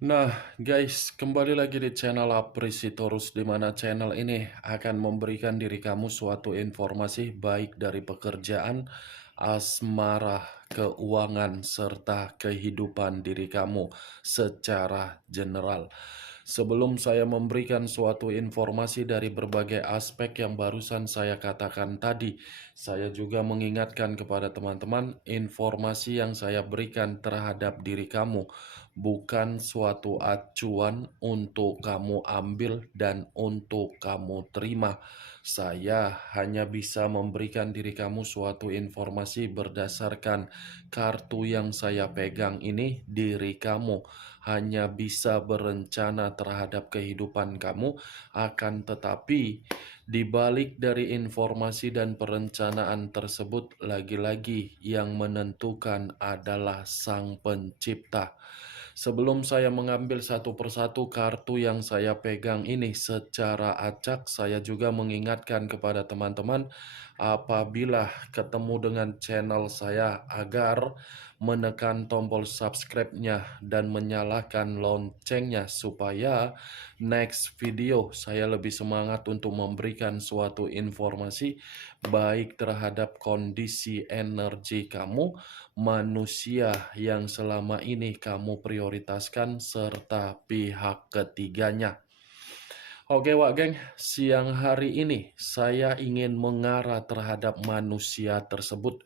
Nah, guys, kembali lagi di channel Aprisitorus, di mana channel ini akan memberikan diri kamu suatu informasi baik dari pekerjaan, asmara, keuangan, serta kehidupan diri kamu secara general. Sebelum saya memberikan suatu informasi dari berbagai aspek yang barusan saya katakan tadi, saya juga mengingatkan kepada teman-teman informasi yang saya berikan terhadap diri kamu bukan suatu acuan untuk kamu ambil dan untuk kamu terima. Saya hanya bisa memberikan diri kamu suatu informasi berdasarkan kartu yang saya pegang ini. Diri kamu hanya bisa berencana terhadap kehidupan kamu, akan tetapi di balik dari informasi dan perencanaan tersebut, lagi-lagi yang menentukan adalah Sang Pencipta. Sebelum saya mengambil satu persatu kartu yang saya pegang ini secara acak, saya juga mengingatkan kepada teman-teman apabila ketemu dengan channel saya agar menekan tombol subscribe-nya dan menyalakan loncengnya supaya next video saya lebih semangat untuk memberikan suatu informasi baik terhadap kondisi energi kamu, manusia yang selama ini kamu prioritaskan, serta pihak ketiganya. Oke Wak Geng, siang hari ini saya ingin mengarah terhadap manusia tersebut.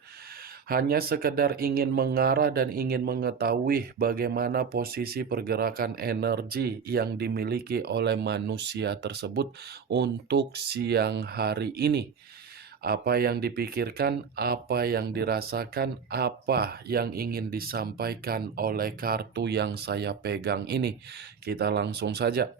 Hanya sekedar ingin mengarah dan ingin mengetahui bagaimana posisi pergerakan energi yang dimiliki oleh manusia tersebut untuk siang hari ini. Apa yang dipikirkan, apa yang dirasakan, apa yang ingin disampaikan oleh kartu yang saya pegang ini. Kita langsung saja.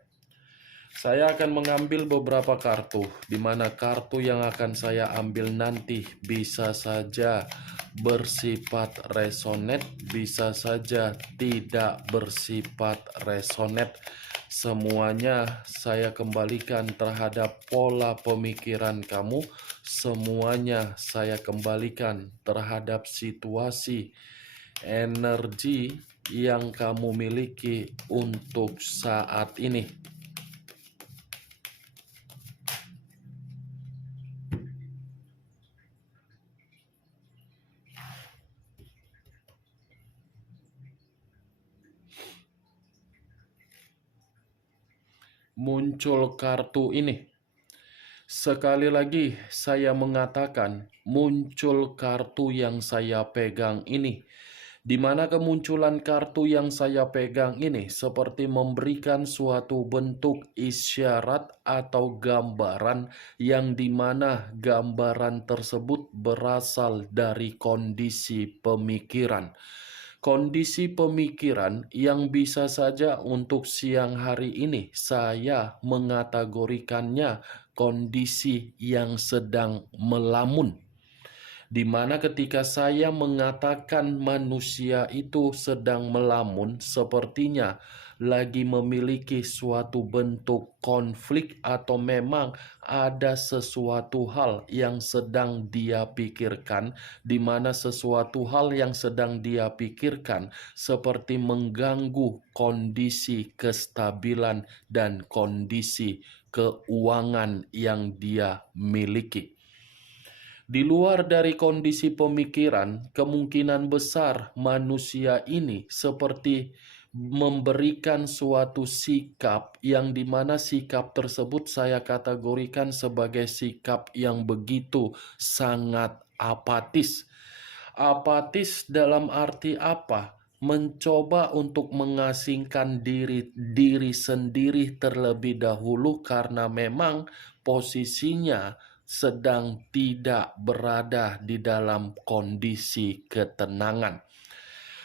Saya akan mengambil beberapa kartu, di mana kartu yang akan saya ambil nanti bisa saja bersifat resonate, bisa saja tidak bersifat resonate. Semuanya saya kembalikan terhadap pola pemikiran kamu, semuanya saya kembalikan terhadap situasi energi yang kamu miliki untuk saat ini. Muncul kartu ini. Sekali lagi saya mengatakan muncul kartu yang saya pegang ini. Di mana kemunculan kartu yang saya pegang ini seperti memberikan suatu bentuk isyarat atau gambaran yang dimana gambaran tersebut berasal dari kondisi pemikiran. Kondisi pemikiran yang bisa saja untuk siang hari ini saya mengategorikannya kondisi yang sedang melamun, di mana ketika saya mengatakan manusia itu sedang melamun, sepertinya lagi memiliki suatu bentuk konflik atau memang ada sesuatu hal yang sedang dia pikirkan, di mana sesuatu hal yang sedang dia pikirkan seperti mengganggu kondisi kestabilan dan kondisi keuangan yang dia miliki. Di luar dari kondisi pemikiran, kemungkinan besar manusia ini seperti memberikan suatu sikap yang dimana sikap tersebut saya kategorikan sebagai sikap yang begitu sangat apatis. Apatis dalam arti apa? Mencoba untuk mengasingkan diri sendiri terlebih dahulu karena memang posisinya sedang tidak berada di dalam kondisi ketenangan.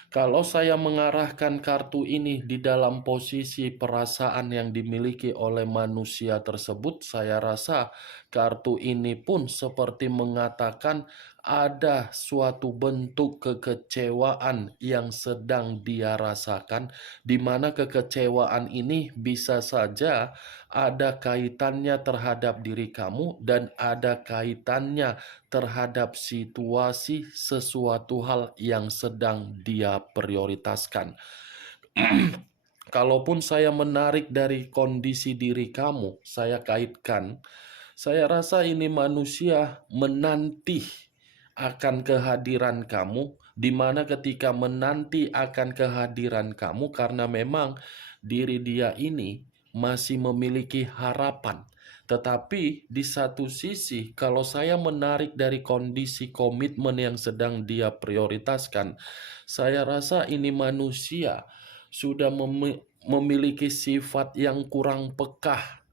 Kalau saya mengarahkan kartu ini di dalam posisi perasaan yang dimiliki oleh manusia tersebut, saya rasa kartu ini pun seperti mengatakan ada suatu bentuk kekecewaan yang sedang dia rasakan, di mana kekecewaan ini bisa saja ada kaitannya terhadap diri kamu dan ada kaitannya terhadap situasi sesuatu hal yang sedang dia prioritaskan. Kalaupun saya menarik dari kondisi diri kamu, saya kaitkan, saya rasa ini manusia menanti akan kehadiran kamu, di mana ketika menanti akan kehadiran kamu, karena memang diri dia ini masih memiliki harapan. Tetapi di satu sisi, kalau saya menarik dari kondisi komitmen yang sedang dia prioritaskan, saya rasa ini manusia sudah memiliki sifat yang kurang pekah.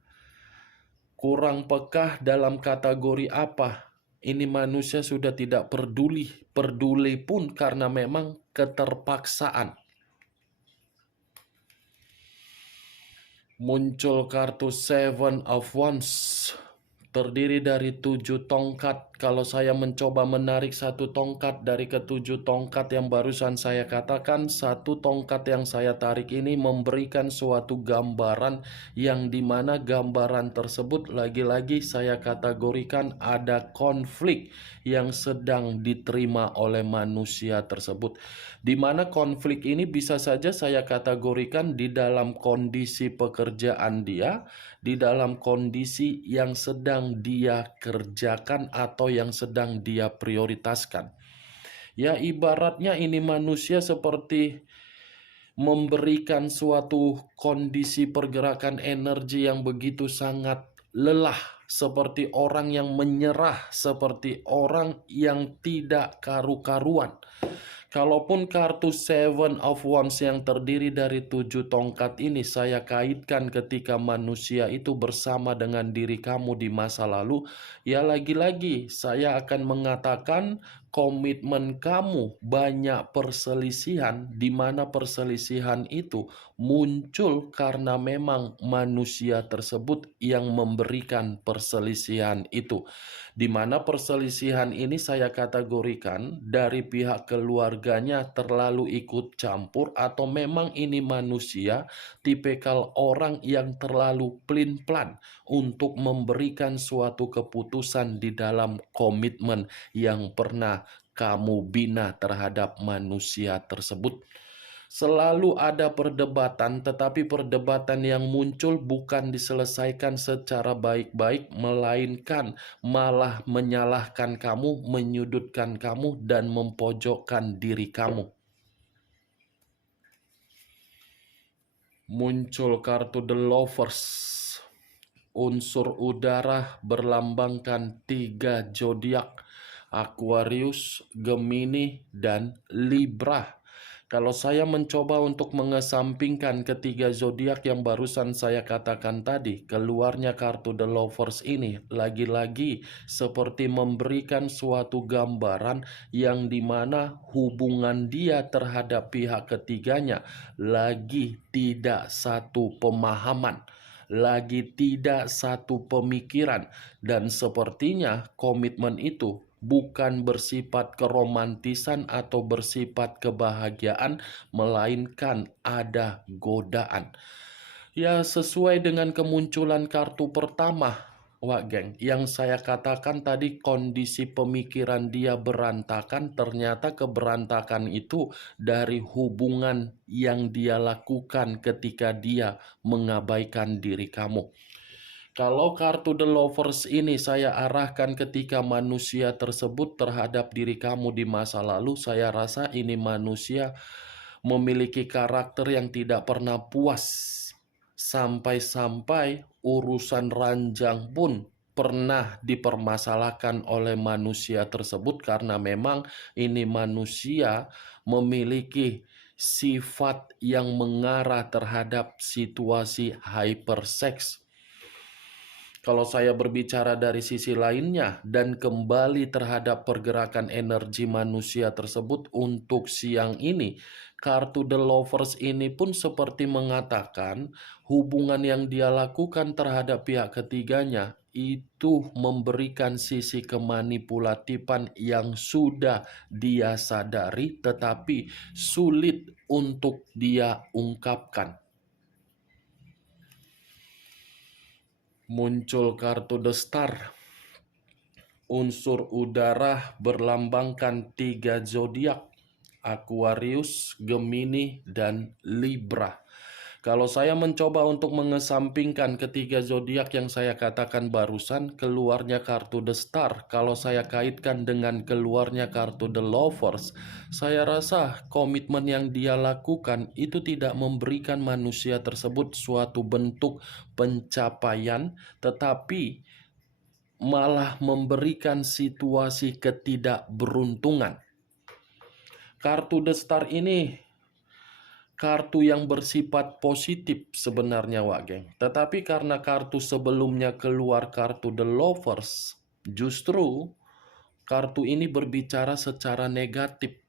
Kurang pekah dalam kategori apa? Ini manusia sudah tidak peduli, peduli pun karena memang keterpaksaan. Muncul kartu Seven of Wands, terdiri dari 7 tongkat. Kalau saya mencoba menarik satu tongkat dari ketujuh tongkat yang barusan saya katakan, satu tongkat yang saya tarik ini memberikan suatu gambaran yang dimana gambaran tersebut lagi-lagi saya kategorikan ada konflik yang sedang diterima oleh manusia tersebut. Dimana konflik ini bisa saja saya kategorikan di dalam kondisi pekerjaan dia, di dalam kondisi yang sedang dia kerjakan atau yang sedang dia prioritaskan. Ya, ibaratnya ini manusia seperti memberikan suatu kondisi pergerakan energi yang begitu sangat lelah, seperti orang yang menyerah, seperti orang yang tidak karu-karuan. Kalaupun kartu Seven of Wands yang terdiri dari 7 tongkat ini saya kaitkan ketika manusia itu bersama dengan diri kamu di masa lalu, ya lagi-lagi saya akan mengatakan komitmen kamu banyak perselisihan, di mana perselisihan itu muncul karena memang manusia tersebut yang memberikan perselisihan itu. Di mana perselisihan ini saya kategorikan dari pihak keluarganya terlalu ikut campur, atau memang ini manusia tipikal orang yang terlalu pelin-pelan untuk memberikan suatu keputusan di dalam komitmen yang pernah kamu bina terhadap manusia tersebut. Selalu ada perdebatan, tetapi perdebatan yang muncul bukan diselesaikan secara baik-baik, melainkan malah menyalahkan kamu, menyudutkan kamu, dan mempojokkan diri kamu. Muncul kartu The Lovers. Unsur udara berlambangkan 3 zodiak: Aquarius, Gemini, dan Libra. Kalau saya mencoba untuk mengesampingkan ketiga zodiak yang barusan saya katakan tadi, keluarnya kartu The Lovers ini lagi-lagi seperti memberikan suatu gambaran yang dimana hubungan dia terhadap pihak ketiganya lagi tidak satu pemahaman, lagi tidak satu pemikiran, dan sepertinya komitmen itu bukan bersifat keromantisan atau bersifat kebahagiaan, melainkan ada godaan. Ya, sesuai dengan kemunculan kartu pertama, Wak Geng, yang saya katakan tadi kondisi pemikiran dia berantakan, ternyata keberantakan itu dari hubungan yang dia lakukan ketika dia mengabaikan diri kamu. Kalau kartu The Lovers ini saya arahkan ketika manusia tersebut terhadap diri kamu di masa lalu, saya rasa ini manusia memiliki karakter yang tidak pernah puas. Sampai-sampai urusan ranjang pun pernah dipermasalahkan oleh manusia tersebut karena memang ini manusia memiliki sifat yang mengarah terhadap situasi hypersex. Kalau saya berbicara dari sisi lainnya dan kembali terhadap pergerakan energi manusia tersebut untuk siang ini, kartu The Lovers ini pun seperti mengatakan hubungan yang dia lakukan terhadap pihak ketiganya itu memberikan sisi kemanipulatifan yang sudah dia sadari tetapi sulit untuk dia ungkapkan. Muncul kartu The Star. Unsur udara berlambangkan 3 zodiak: Aquarius, Gemini, dan Libra. Kalau saya mencoba untuk mengesampingkan ketiga zodiak yang saya katakan barusan, keluarnya kartu The Star. Kalau saya kaitkan dengan keluarnya kartu The Lovers, saya rasa komitmen yang dia lakukan itu tidak memberikan manusia tersebut suatu bentuk pencapaian, tetapi malah memberikan situasi ketidakberuntungan. Kartu The Star ini kartu yang bersifat positif sebenarnya, Wak Geng. Tetapi karena kartu sebelumnya keluar kartu The Lovers, justru kartu ini berbicara secara negatif.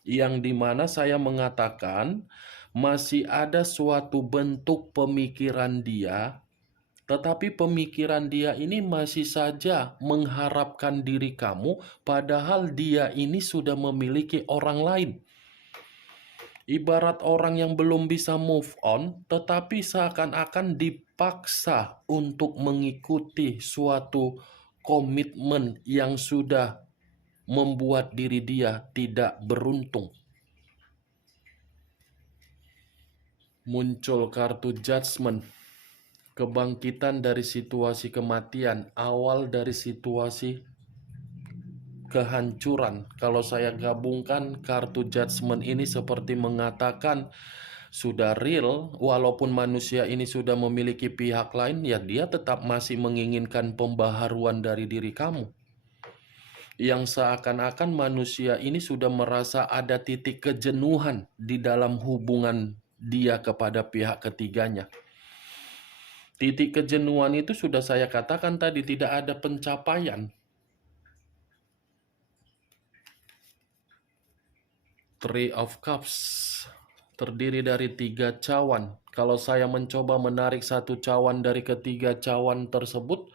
Yang dimana saya mengatakan masih ada suatu bentuk pemikiran dia, tetapi pemikiran dia ini masih saja mengharapkan diri kamu, padahal dia ini sudah memiliki orang lain. Ibarat orang yang belum bisa move on, tetapi seakan-akan dipaksa untuk mengikuti suatu komitmen yang sudah membuat diri dia tidak beruntung. Muncul kartu Judgment, kebangkitan dari situasi kematian, awal dari situasi kehancuran. Kalau saya gabungkan kartu Judgment ini seperti mengatakan sudah real, walaupun manusia ini sudah memiliki pihak lain, ya dia tetap masih menginginkan pembaharuan dari diri kamu. Yang seakan-akan manusia ini sudah merasa ada titik kejenuhan di dalam hubungan dia kepada pihak ketiganya. Titik kejenuhan itu sudah saya katakan tadi, tidak ada pencapaian. Three of Cups terdiri dari 3 cawan. Kalau saya mencoba menarik satu cawan dari ketiga cawan tersebut,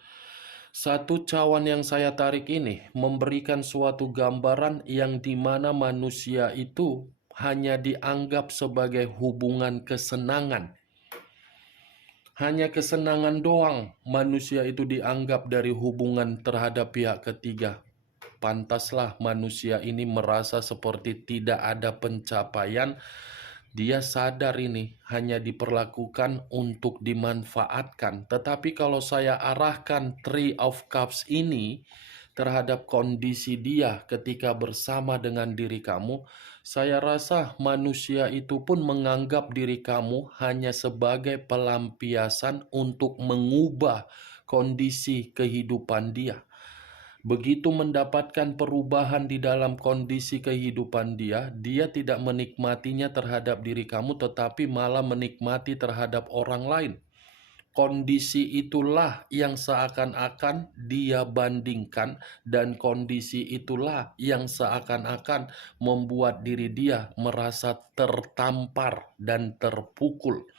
satu cawan yang saya tarik ini memberikan suatu gambaran yang dimana manusia itu hanya dianggap sebagai hubungan kesenangan. Hanya kesenangan doang manusia itu dianggap dari hubungan terhadap pihak ketiga. Pantaslah manusia ini merasa seperti tidak ada pencapaian. Dia sadar ini hanya diperlakukan untuk dimanfaatkan. Tetapi kalau saya arahkan Three of Cups ini terhadap kondisi dia ketika bersama dengan diri kamu, saya rasa manusia itu pun menganggap diri kamu hanya sebagai pelampiasan untuk mengubah kondisi kehidupan dia. Begitu mendapatkan perubahan di dalam kondisi kehidupan dia, dia tidak menikmatinya terhadap diri kamu, tetapi malah menikmati terhadap orang lain. Kondisi itulah yang seakan-akan dia bandingkan, dan kondisi itulah yang seakan-akan membuat diri dia merasa tertampar dan terpukul.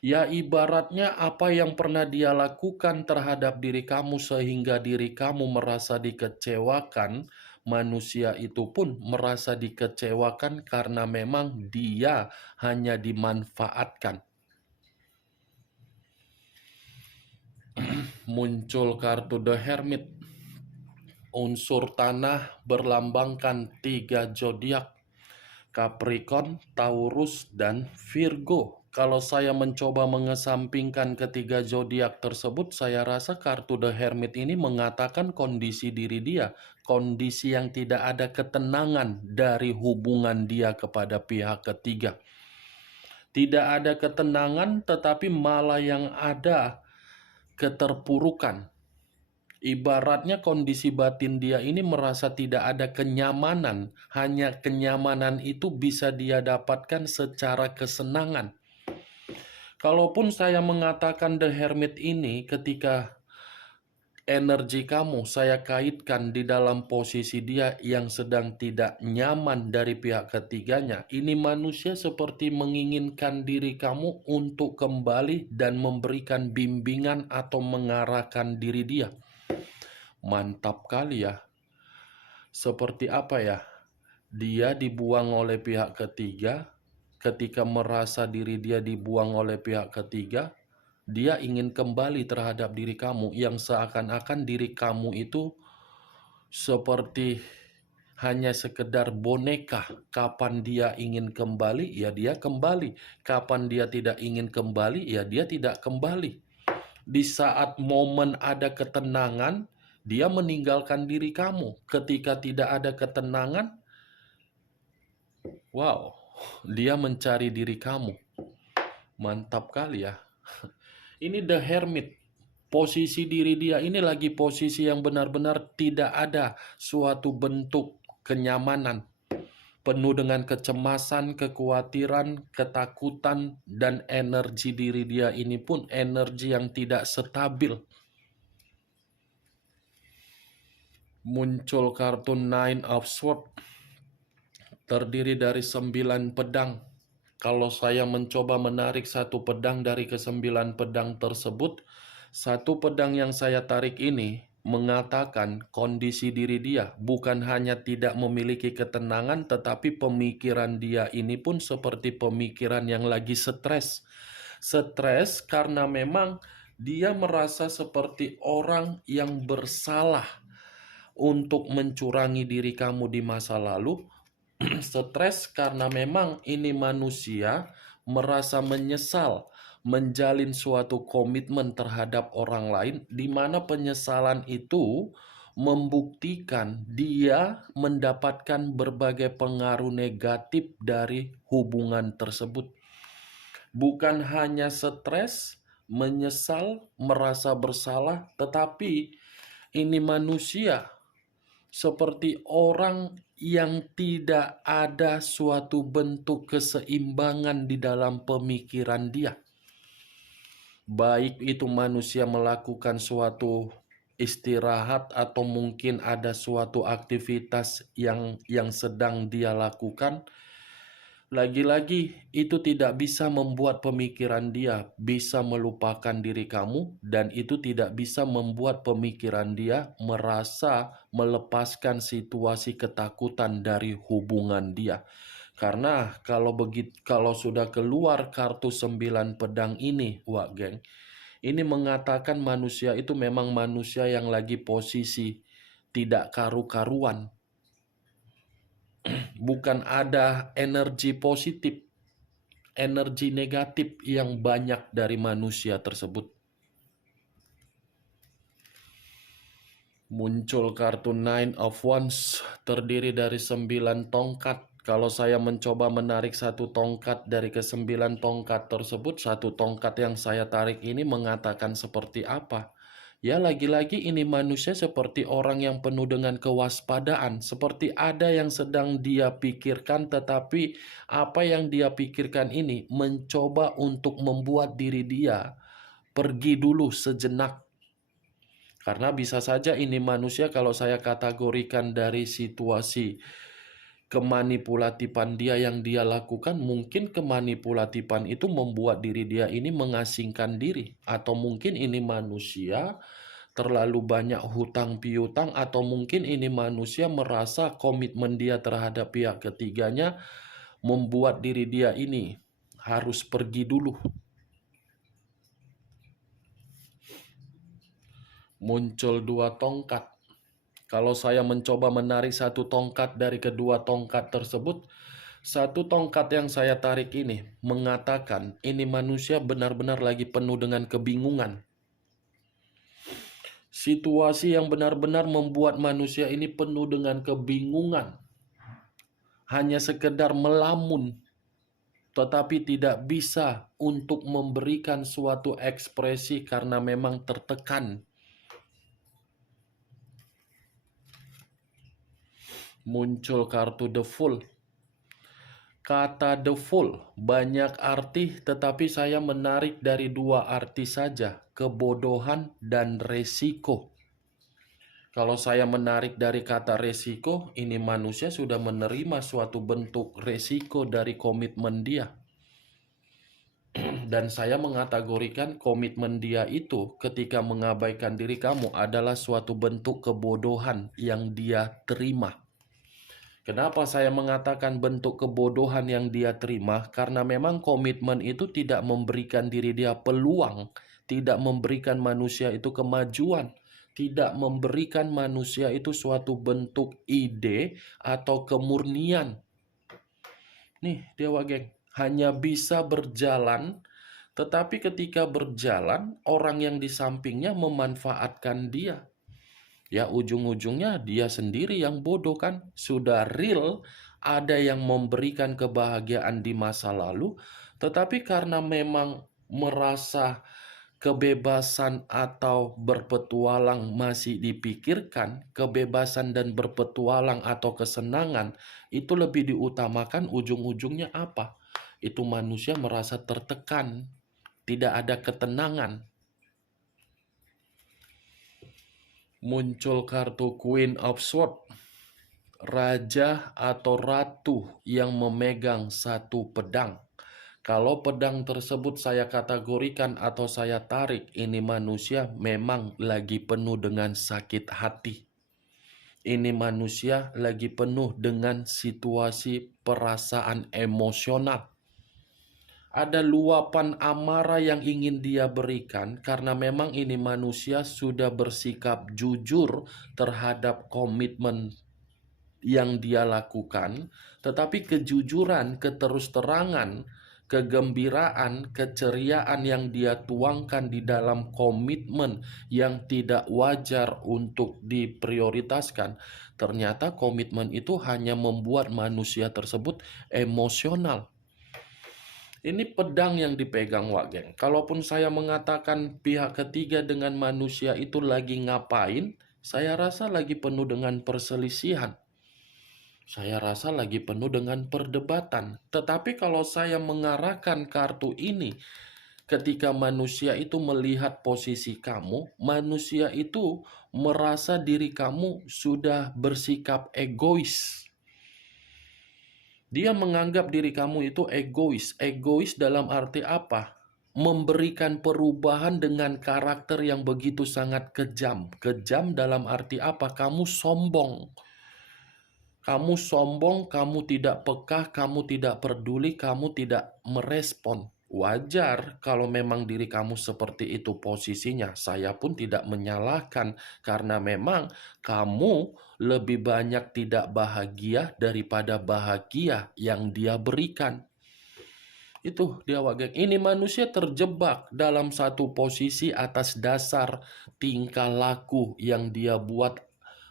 Ya ibaratnya apa yang pernah dia lakukan terhadap diri kamu sehingga diri kamu merasa dikecewakan, manusia itu pun merasa dikecewakan karena memang dia hanya dimanfaatkan. Muncul kartu The Hermit. Unsur tanah berlambangkan 3 zodiak, Capricorn, Taurus, dan Virgo. Kalau saya mencoba mengesampingkan ketiga zodiak tersebut, saya rasa kartu The Hermit ini mengatakan kondisi diri dia, kondisi yang tidak ada ketenangan dari hubungan dia kepada pihak ketiga. Tidak ada ketenangan, tetapi malah yang ada keterpurukan. Ibaratnya kondisi batin dia ini merasa tidak ada kenyamanan. Hanya kenyamanan itu bisa dia dapatkan secara kesenangan. Kalaupun saya mengatakan The Hermit ini ketika energi kamu saya kaitkan di dalam posisi dia yang sedang tidak nyaman dari pihak ketiganya, ini manusia seperti menginginkan diri kamu untuk kembali dan memberikan bimbingan atau mengarahkan diri dia. Mantap kali ya. Seperti apa ya? Dia dibuang oleh pihak ketiga. Ketika merasa diri dia dibuang oleh pihak ketiga, dia ingin kembali terhadap diri kamu yang seakan-akan diri kamu itu seperti hanya sekedar boneka. Kapan dia ingin kembali, ya dia kembali. Kapan dia tidak ingin kembali, ya dia tidak kembali. Di saat momen ada ketenangan, dia meninggalkan diri kamu. Ketika tidak ada ketenangan, wow, dia mencari diri kamu. Mantap kali ya. Ini The Hermit. Posisi diri dia ini lagi posisi yang benar-benar tidak ada suatu bentuk kenyamanan. Penuh dengan kecemasan, kekhawatiran, ketakutan, dan energi diri dia ini pun energi yang tidak stabil. Muncul kartu Nine of Swords, terdiri dari 9 pedang. Kalau saya mencoba menarik satu pedang dari ke-9 pedang tersebut, satu pedang yang saya tarik ini mengatakan kondisi diri dia bukan hanya tidak memiliki ketenangan, tetapi pemikiran dia ini pun seperti pemikiran yang lagi stres. Stres karena memang dia merasa seperti orang yang bersalah untuk mencurangi diri kamu di masa lalu. Stres karena memang ini manusia merasa menyesal menjalin suatu komitmen terhadap orang lain, di mana penyesalan itu membuktikan dia mendapatkan berbagai pengaruh negatif dari hubungan tersebut. Bukan hanya stres, menyesal, merasa bersalah, tetapi ini manusia seperti orang yang tidak ada suatu bentuk keseimbangan di dalam pemikiran dia. Baik itu manusia melakukan suatu istirahat atau mungkin ada suatu aktivitas yang sedang dia lakukan, lagi-lagi itu tidak bisa membuat pemikiran dia bisa melupakan diri kamu, dan itu tidak bisa membuat pemikiran dia merasa melepaskan situasi ketakutan dari hubungan dia. Karena kalau sudah keluar kartu 9 pedang ini, wah geng, ini mengatakan manusia itu memang manusia yang lagi posisi tidak karu-karuan. Bukan ada energi positif, energi negatif yang banyak dari manusia tersebut. Muncul kartu Nine of Wands, terdiri dari 9 tongkat. Kalau saya mencoba menarik satu tongkat dari ke-9 tongkat tersebut, satu tongkat yang saya tarik ini mengatakan seperti apa? Ya, lagi-lagi ini manusia seperti orang yang penuh dengan kewaspadaan, seperti ada yang sedang dia pikirkan, tetapi apa yang dia pikirkan ini mencoba untuk membuat diri dia pergi dulu sejenak. Karena bisa saja ini manusia, kalau saya kategorikan dari situasi kemanipulatifan dia yang dia lakukan, mungkin kemanipulatifan itu membuat diri dia ini mengasingkan diri, atau mungkin ini manusia terlalu banyak hutang piutang, atau mungkin ini manusia merasa komitmen dia terhadap pihak ketiganya membuat diri dia ini harus pergi dulu. Muncul 2 tongkat. Kalau saya mencoba menarik satu tongkat dari kedua tongkat tersebut, satu tongkat yang saya tarik ini mengatakan ini manusia benar-benar lagi penuh dengan kebingungan. Situasi yang benar-benar membuat manusia ini penuh dengan kebingungan. Hanya sekedar melamun, tetapi tidak bisa untuk memberikan suatu ekspresi karena memang tertekan. Muncul kartu The Fool. Kata The Fool banyak arti, tetapi saya menarik dari 2 arti saja, kebodohan dan resiko. Kalau saya menarik dari kata resiko, ini manusia sudah menerima suatu bentuk resiko dari komitmen dia. Dan saya mengategorikan komitmen dia itu ketika mengabaikan diri kamu adalah suatu bentuk kebodohan yang dia terima. Kenapa saya mengatakan bentuk kebodohan yang dia terima? Karena memang komitmen itu tidak memberikan diri dia peluang, tidak memberikan manusia itu kemajuan, tidak memberikan manusia itu suatu bentuk ide atau kemurnian. Nih, Dewa Geng, hanya bisa berjalan, tetapi ketika berjalan, orang yang di sampingnya memanfaatkan dia. Ya, ujung-ujungnya dia sendiri yang bodoh kan. Sudah real, ada yang memberikan kebahagiaan di masa lalu, tetapi karena memang merasa kebebasan atau berpetualang masih dipikirkan, kebebasan dan berpetualang atau kesenangan itu lebih diutamakan, ujung-ujungnya apa? Itu manusia merasa tertekan, tidak ada ketenangan. Muncul kartu Queen of Swords, raja atau ratu yang memegang satu pedang. Kalau pedang tersebut saya kategorikan atau saya tarik, ini manusia memang lagi penuh dengan sakit hati. Ini manusia lagi penuh dengan situasi perasaan emosional. Ada luapan amarah yang ingin dia berikan karena memang ini manusia sudah bersikap jujur terhadap komitmen yang dia lakukan, tetapi kejujuran, keterus-terangan, kegembiraan, keceriaan yang dia tuangkan di dalam komitmen yang tidak wajar untuk diprioritaskan, ternyata komitmen itu hanya membuat manusia tersebut emosional. Ini pedang yang dipegang Wak Geng. Kalaupun saya mengatakan pihak ketiga dengan manusia itu lagi ngapain, saya rasa lagi penuh dengan perselisihan. Saya rasa lagi penuh dengan perdebatan. Tetapi kalau saya mengarahkan kartu ini, ketika manusia itu melihat posisi kamu, manusia itu merasa diri kamu sudah bersikap egois. Dia menganggap diri kamu itu egois. Egois dalam arti apa? Memberikan perubahan dengan karakter yang begitu sangat kejam. Kejam dalam arti apa? Kamu sombong. Kamu sombong, kamu tidak peka, kamu tidak peduli, kamu tidak merespon. Wajar kalau memang diri kamu seperti itu posisinya. Saya pun tidak menyalahkan karena memang kamu lebih banyak tidak bahagia daripada bahagia yang dia berikan. Itu dia Wageng. Ini manusia terjebak dalam satu posisi atas dasar tingkah laku yang dia buat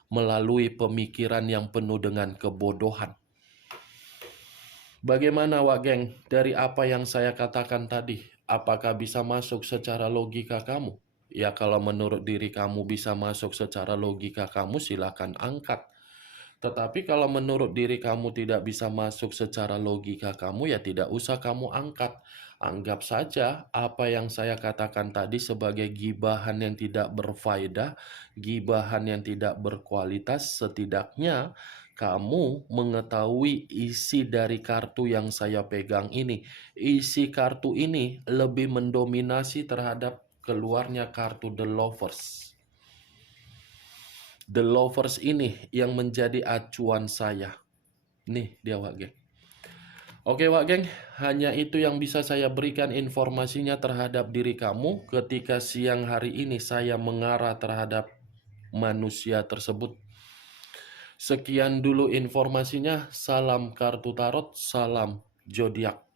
melalui pemikiran yang penuh dengan kebodohan. Bagaimana Wak Geng dari apa yang saya katakan tadi? Apakah bisa masuk secara logika kamu? Ya kalau menurut diri kamu bisa masuk secara logika kamu, silakan angkat. Tetapi kalau menurut diri kamu tidak bisa masuk secara logika kamu, ya tidak usah kamu angkat. Anggap saja apa yang saya katakan tadi sebagai gibahan yang tidak berfaedah, gibahan yang tidak berkualitas. Setidaknya kamu mengetahui isi dari kartu yang saya pegang ini. Isi kartu ini lebih mendominasi terhadap keluarnya kartu The Lovers. The Lovers ini yang menjadi acuan saya. Nih dia Wak Geng. Oke Wak Geng, hanya itu yang bisa saya berikan informasinya terhadap diri kamu ketika siang hari ini saya mengarah terhadap manusia tersebut. Sekian dulu informasinya. Salam kartu tarot, salam zodiak.